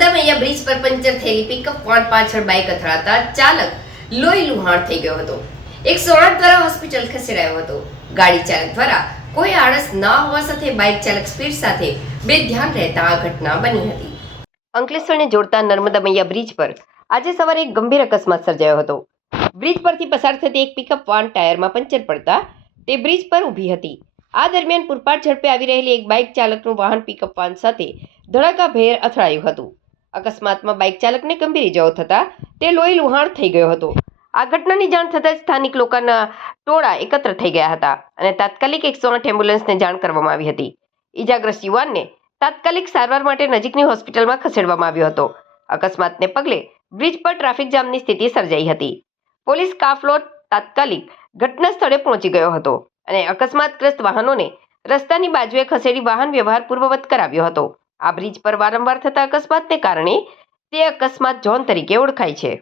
નર્મદા મૈયા bridge પર puncture થયેલી pickup van પાછળ બાઇક અથડાતા ચાલક લોહી લુહાણ થઈ ગયો હતો. 108 દ્વારા હોસ્પિટલ ખસેડાયો હતો. ગાડી ચાલક દ્વારા કોઈ આળસ ના હોવા સાથે બાઇક ચાલક સ્પીડ સાથે બેધ્યાન રહેતા આ ઘટના બની હતી. અંકલેશ્વરને જોડતા નર્મદા મૈયા બ્રિજ પર આજે સવારે એક ગંભીર અકસ્માત સર્જાયો હતો. બ્રિજ પરથી પસાર થતી એક પિકઅપ વાન ટાયરમાં પંચર પડતા તે બ્રિજ પર ઊભી હતી. આ દરમિયાન પૂરપાટ ઝડપે આવી રહેલી એક બાઇક ચાલકનું વાહન પિકઅપ વાન સાથે ધડાકાભેર અથડાયું હતું. અકસ્માતમાં બાઇક ચાલકને ગંભીર ઇજાઓ થતા તે લોહી લુહાણ થઈ ગયો હતો. આ ઘટનાની જાણ થતાં જ સ્થાનિક લોકોના ટોળા એકત્ર થઈ ગયા હતા અને તાત્કાલિક 108 એમ્બ્યુલન્સને જાણ કરવામાં આવી હતી. ઇજાગ્રસ્ત યુવાનને તાત્કાલિક સારવાર માટે નજીકની હોસ્પિટલમાં ખસેડવામાં આવ્યો હતો. અકસ્માતને પગલે બ્રિજ પર ટ્રાફિક જામની સ્થિતિ સર્જાઈ હતી. પોલીસ કાફલો તાત્કાલિક ઘટના સ્થળે પહોંચી ગયો હતો અને અકસ્માતગ્રસ્ત વાહનોને રસ્તાની બાજુએ ખસેડી વાહન વ્યવહાર પૂર્વવત કરાવ્યો હતો. આ બ્રિજ પર વારંવાર થતા અકસ્માતને કારણે તે અકસ્માત ઝોન તરીકે ઓળખાય છે.